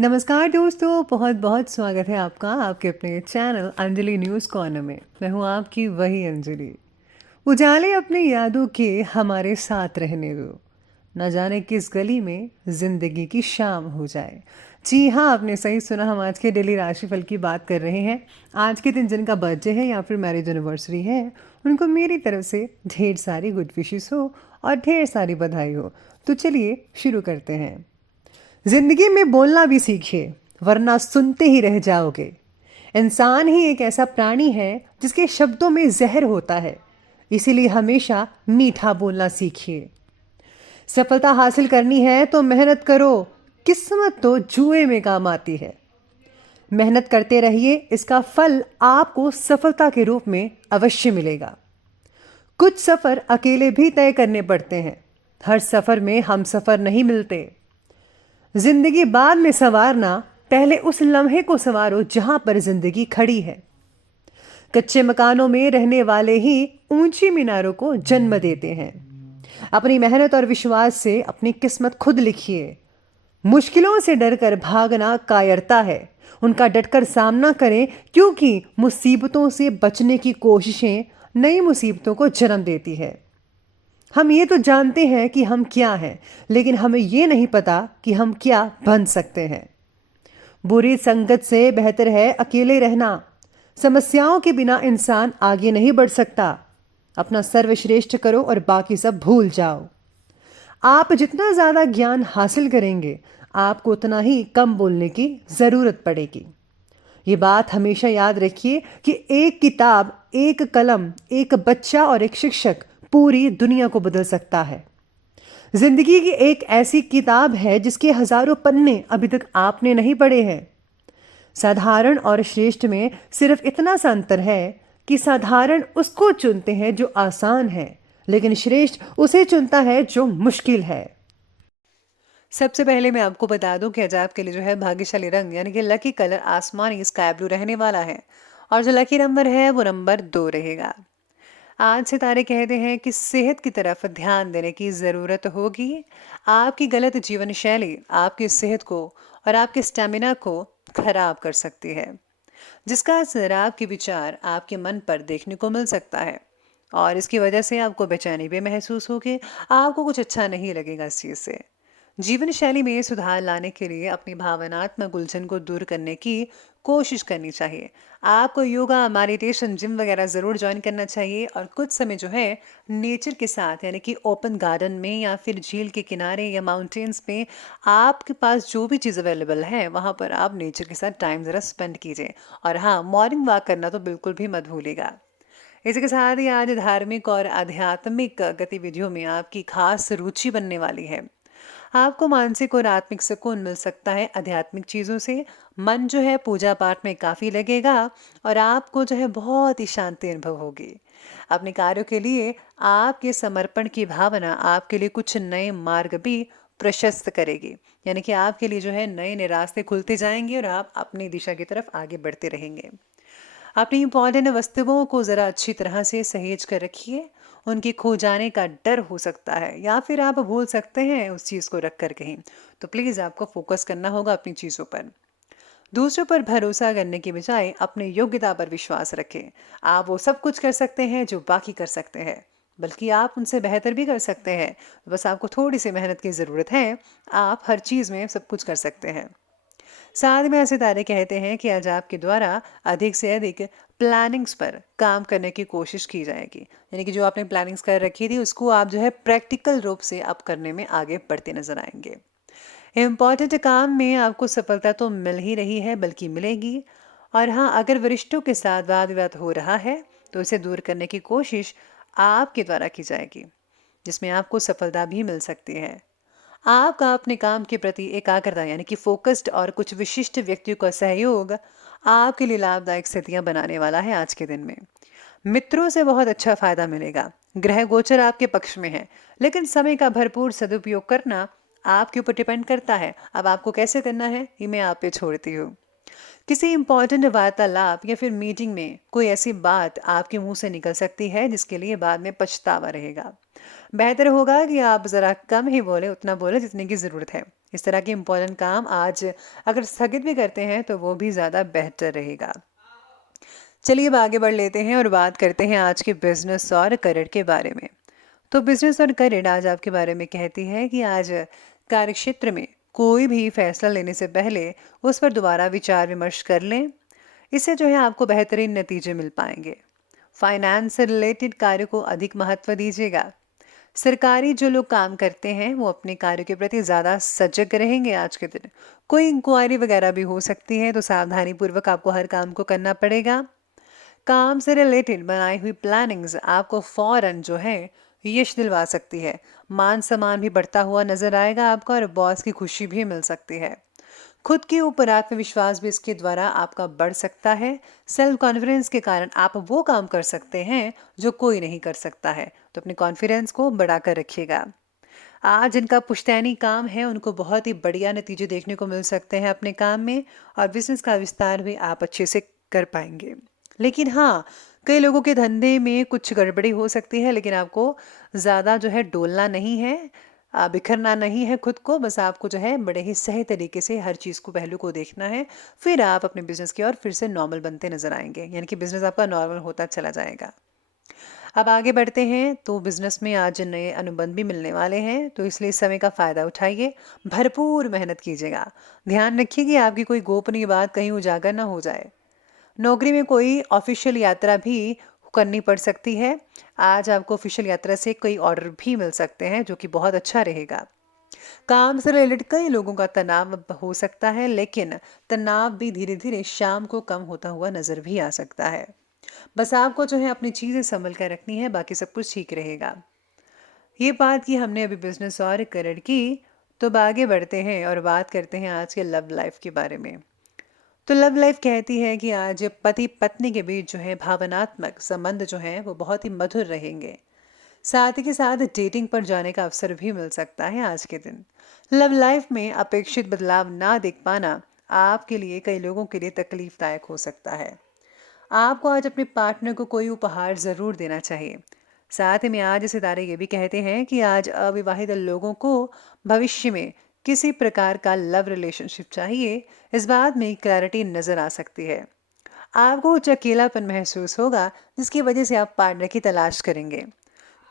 नमस्कार दोस्तों, बहुत बहुत स्वागत है आपका आपके अपने चैनल अंजलि न्यूज़ कॉर्नर में। मैं हूँ आपकी वही अंजलि। उजाले अपनी यादों के हमारे साथ रहने दो, न जाने किस गली में जिंदगी की शाम हो जाए। जी हाँ, आपने सही सुना। हम आज के डेली राशिफल की बात कर रहे हैं। आज के दिन जिनका बर्थडे है या फिर मैरिज एनिवर्सरी है, उनको मेरी तरफ से ढेर सारी गुड विशेस हो और ढेर सारी बधाई हो। तो चलिए शुरू करते हैं। जिंदगी में बोलना भी सीखिए, वरना सुनते ही रह जाओगे। इंसान ही एक ऐसा प्राणी है जिसके शब्दों में जहर होता है, इसीलिए हमेशा मीठा बोलना सीखिए। सफलता हासिल करनी है तो मेहनत करो, किस्मत तो जुए में काम आती है। मेहनत करते रहिए, इसका फल आपको सफलता के रूप में अवश्य मिलेगा। कुछ सफर अकेले भी तय करने पड़ते हैं, हर सफर में हम सफर नहीं मिलते। जिंदगी बाद में संवारना, पहले उस लम्हे को संवारो जहां पर जिंदगी खड़ी है। कच्चे मकानों में रहने वाले ही ऊंची मीनारों को जन्म देते हैं। अपनी मेहनत और विश्वास से अपनी किस्मत खुद लिखिए। मुश्किलों से डरकर भागना कायरता है, उनका डटकर सामना करें, क्योंकि मुसीबतों से बचने की कोशिशें नई मुसीबतों को जन्म देती है। हम ये तो जानते हैं कि हम क्या हैं, लेकिन हमें ये नहीं पता कि हम क्या बन सकते हैं। बुरी संगत से बेहतर है अकेले रहना। समस्याओं के बिना इंसान आगे नहीं बढ़ सकता। अपना सर्वश्रेष्ठ करो और बाकी सब भूल जाओ। आप जितना ज्यादा ज्ञान हासिल करेंगे, आपको उतना ही कम बोलने की जरूरत पड़ेगी। ये बात हमेशा याद रखिए कि एक किताब, एक कलम, एक बच्चा और एक शिक्षक पूरी दुनिया को बदल सकता है। जिंदगी की एक ऐसी किताब है जिसके हजारों पन्ने अभी तक आपने नहीं पढ़े हैं। साधारण और श्रेष्ठ में सिर्फ इतना सा अंतर है कि साधारण उसको चुनते हैं जो आसान है, लेकिन श्रेष्ठ उसे चुनता है जो मुश्किल है। सबसे पहले मैं आपको बता दूं कि आज आपके लिए जो है भाग्यशाली रंग यानी कि लकी कलर आसमानी स्काई ब्लू रहने वाला है, और जो लकी नंबर है वो नंबर 2 रहेगा। आज सितारे कहते हैं कि सेहत की तरफ ध्यान देने की ज़रूरत होगी। आपकी गलत जीवन शैली आपकी सेहत को और आपके स्टेमिना को खराब कर सकती है, जिसका असर आपके विचार आपके मन पर देखने को मिल सकता है, और इसकी वजह से आपको बेचैनी भी महसूस होगी। आपको कुछ अच्छा नहीं लगेगा इस चीज़ से। जीवन शैली में सुधार लाने के लिए अपनी भावनात्मक उलझन को दूर करने की कोशिश करनी चाहिए। आपको योगा, मेडिटेशन, जिम वगैरह ज़रूर ज्वाइन करना चाहिए, और कुछ समय जो है नेचर के साथ यानी कि ओपन गार्डन में या फिर झील के किनारे या माउंटेन्स में, आपके पास जो भी चीज़ अवेलेबल है वहाँ पर आप नेचर के साथ टाइम ज़रा स्पेंड कीजिए। और हाँ, मॉर्निंग वॉक करना तो बिल्कुल भी मत भूलिएगा। इसी के साथ ही आज धार्मिक और आध्यात्मिक गतिविधियों में आपकी खास रुचि बनने वाली है। आपको मानसिक और आत्मिक सुकून मिल सकता है आध्यात्मिक चीज़ों से। मन जो है पूजा पाठ में काफ़ी लगेगा, और आपको जो है बहुत ही शांति अनुभव होगी। अपने कार्यों के लिए आपके समर्पण की भावना आपके लिए कुछ नए मार्ग भी प्रशस्त करेगी, यानी कि आपके लिए जो है नए नए रास्ते खुलते जाएंगे और आप अपनी दिशा की तरफ आगे बढ़ते रहेंगे। अपनी इंपॉर्टेंट वस्तुओं को ज़रा अच्छी तरह से सहेज कर रखिए। उनके खो जाने का डर हो सकता है, या फिर आप भूल सकते हैं उस चीज़ को रख कर कहीं। तो प्लीज़ आपको फोकस करना होगा अपनी चीज़ों पर। दूसरों पर भरोसा करने के बजाय अपने योग्यता पर विश्वास रखें। आप वो सब कुछ कर सकते हैं जो बाकी कर सकते हैं, बल्कि आप उनसे बेहतर भी कर सकते हैं। बस आपको थोड़ी सी मेहनत की ज़रूरत है। आप हर चीज़ में सब कुछ कर सकते हैं। साथ में सितारे कहते हैं कि आज आपके द्वारा अधिक से अधिक प्लानिंग्स पर काम करने की कोशिश की जाएगी, यानी कि जो आपने प्लानिंग्स कर रखी थी उसको आप जो है प्रैक्टिकल रूप से अब करने में आगे बढ़ते नजर आएंगे। इम्पॉर्टेंट काम में आपको सफलता तो मिल ही रही है, बल्कि मिलेगी। और हाँ, अगर वरिष्ठों के साथ वाद विवाद हो रहा है तो इसे दूर करने की कोशिश आपके द्वारा की जाएगी, जिसमें आपको सफलता भी मिल सकती है। आपका अपने काम के प्रति एकाग्रता यानी कि फोकस्ड और कुछ विशिष्ट व्यक्तियों का सहयोग आपके लिए लाभदायक स्थितियां बनाने वाला है आज के दिन में। मित्रों से बहुत अच्छा फायदा मिलेगा। ग्रह गोचर आपके पक्ष में है, लेकिन समय का भरपूर सदुपयोग करना आपके ऊपर डिपेंड करता है। अब आपको कैसे करना है ये मैं आप पे छोड़ती हूँ। किसी इंपॉर्टेंट वार्तालाप या फिर मीटिंग में कोई ऐसी बात आपके मुंह से निकल सकती है जिसके लिए बाद में पछतावा रहेगा। बेहतर होगा कि आप ज़रा कम ही बोले, उतना बोले जितने की ज़रूरत है। इस तरह के इम्पोर्टेंट काम आज अगर स्थगित भी करते हैं तो वो भी ज़्यादा बेहतर रहेगा। चलिए अब आगे बढ़ लेते हैं और बात करते हैं आज के बिजनेस और करियर के बारे में। तो बिजनेस और करियर आज आपके बारे में कहती है कि आज कार्यक्षेत्र में कोई भी फैसला लेने से पहले उस पर दोबारा विचार विमर्श कर लें। इससे जो है आपको बेहतरीन नतीजे मिल पाएंगे। फाइनेंस से रिलेटेड कार्य को अधिक महत्व दीजिएगा। सरकारी जो लोग काम करते हैं वो अपने कार्य के प्रति ज़्यादा सजग रहेंगे आज के दिन। कोई इंक्वायरी वगैरह भी हो सकती है तो सावधानी पूर्वक आपको हर काम को करना पड़ेगा। काम से रिलेटेड बनाई हुई प्लानिंग्स आपको फौरन जो है यश दिलवा सकती है। मान सम्मान भी बढ़ता हुआ नजर आएगा आपका और बॉस की खुशी भी मिल सकती है। खुद के ऊपर आत्मविश्वास भी इसके द्वारा आपका बढ़ सकता है। सेल्फ कॉन्फिडेंस के कारण आप वो काम कर सकते हैं जो कोई नहीं कर सकता है, तो अपने कॉन्फिडेंस को बढ़ाकर रखिएगा। आज जिनका पुश्तैनी काम है उनको बहुत ही बढ़िया नतीजे देखने को मिल सकते हैं अपने काम में, और बिजनेस का विस्तार भी आप अच्छे से कर पाएंगे। लेकिन हाँ, कई लोगों के धंधे में कुछ गड़बड़ी हो सकती है, लेकिन आपको ज़्यादा जो है डोलना नहीं है, बिखरना नहीं है खुद को। बस आपको जो है बड़े ही सही तरीके से हर चीज़ को, पहलू को देखना है। फिर आप अपने बिजनेस की ओर फिर से नॉर्मल बनते नजर आएंगे, यानी कि बिजनेस आपका नॉर्मल होता चला जाएगा। अब आगे बढ़ते हैं तो बिजनेस में आज नए अनुबंध भी मिलने वाले हैं, तो इसलिए इस समय का फ़ायदा उठाइए, भरपूर मेहनत कीजिएगा। ध्यान रखिए कि आपकी कोई गोपनीय बात कहीं उजागर ना हो जाए। नौकरी में कोई ऑफिशियल यात्रा भी करनी पड़ सकती है। आज आपको ऑफिशियल यात्रा से कई ऑर्डर भी मिल सकते हैं जो कि बहुत अच्छा रहेगा। काम से रिलेटेड कई लोगों का तनाव हो सकता है, लेकिन तनाव भी धीरे धीरे शाम को कम होता हुआ नजर भी आ सकता है। बस आपको जो है अपनी चीज़ें संभल कर रखनी है, बाकी सब कुछ ठीक रहेगा। ये बात की हमने अभी बिजनेस और करियर की, तो अब आगे बढ़ते हैं और बात करते हैं आज के लव लाइफ के बारे में। तो लव लाइफ कहती है कि आज पति पत्नी के बीच जो है भावनात्मक संबंध जो है वो बहुत ही मधुर रहेंगे। साथ ही के साथ डेटिंग पर जाने का अवसर भी मिल सकता है आज के दिन। लव लाइफ में अपेक्षित बदलाव ना देख पाना आपके लिए, कई लोगों के लिए तकलीफदायक हो सकता है। आपको आज अपने पार्टनर को कोई उपहार ज़रूर देना चाहिए। साथ में आज सितारे ये भी कहते हैं कि आज अविवाहित लोगों को भविष्य में किसी प्रकार का लव रिलेशनशिप चाहिए। इस बात में क्लैरिटी नज़र आ सकती है। आपको कुछ अकेलापन महसूस होगा जिसकी वजह से आप पार्टनर की तलाश करेंगे।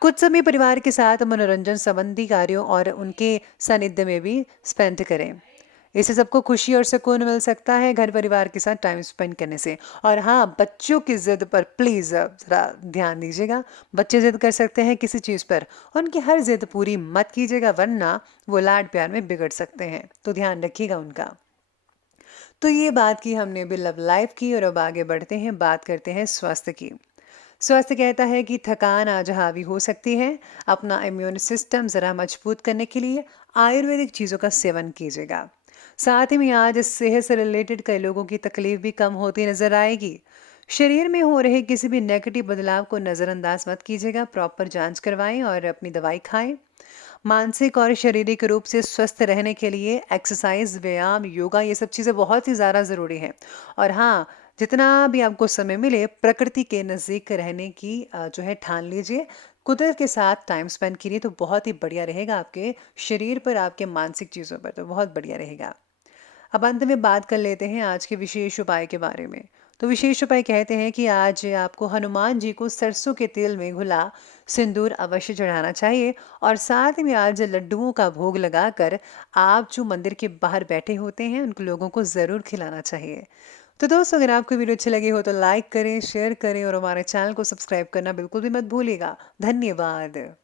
कुछ समय परिवार के साथ मनोरंजन संबंधी कार्यों और उनके सानिध्य में भी स्पेंड करें। इससे सबको खुशी और सुकून मिल सकता है घर परिवार के साथ टाइम स्पेंड करने से। और हाँ, बच्चों की जिद पर प्लीज़ ज़रा ध्यान दीजिएगा। बच्चे जिद कर सकते हैं किसी चीज़ पर, उनकी हर जिद पूरी मत कीजिएगा, वरना वो लाड प्यार में बिगड़ सकते हैं, तो ध्यान रखिएगा उनका। तो ये बात की हमने अभी लव लाइफ की, और अब आगे बढ़ते हैं, बात करते हैं स्वास्थ्य की। स्वास्थ्य कहता है कि थकान आज हावी हो सकती है। अपना इम्यून सिस्टम ज़रा मजबूत करने के लिए आयुर्वेदिक चीज़ों का सेवन कीजिएगा। साथ ही में आज सेहत से रिलेटेड कई लोगों की तकलीफ भी कम होती नजर आएगी। शरीर में हो रहे किसी भी नेगेटिव बदलाव को नज़रअंदाज मत कीजिएगा। प्रॉपर जांच करवाएं और अपनी दवाई खाएं। मानसिक और शारीरिक रूप से स्वस्थ रहने के लिए एक्सरसाइज, व्यायाम, योगा, ये सब चीज़ें बहुत ही ज़्यादा ज़रूरी हैं। और हाँ, जितना भी आपको समय मिले प्रकृति के नज़दीक रहने की जो है ठान लीजिए। कुदरत के साथ टाइम स्पेंड करिए तो बहुत ही बढ़िया रहेगा, आपके शरीर पर, आपके मानसिक चीज़ों पर तो बहुत बढ़िया रहेगा। अब अंत में बात कर लेते हैं आज के विशेष उपाय के बारे में। तो विशेष उपाय कहते हैं कि आज आपको हनुमान जी को सरसों के तेल में घुला सिंदूर अवश्य चढ़ाना चाहिए, और साथ ही में आज लड्डुओं का भोग लगाकर आप जो मंदिर के बाहर बैठे होते हैं उन लोगों को ज़रूर खिलाना चाहिए। तो दोस्तों, अगर आपको वीडियो अच्छी लगी हो तो लाइक करें, शेयर करें और हमारे चैनल को सब्सक्राइब करना बिल्कुल भी मत भूलिएगा। धन्यवाद।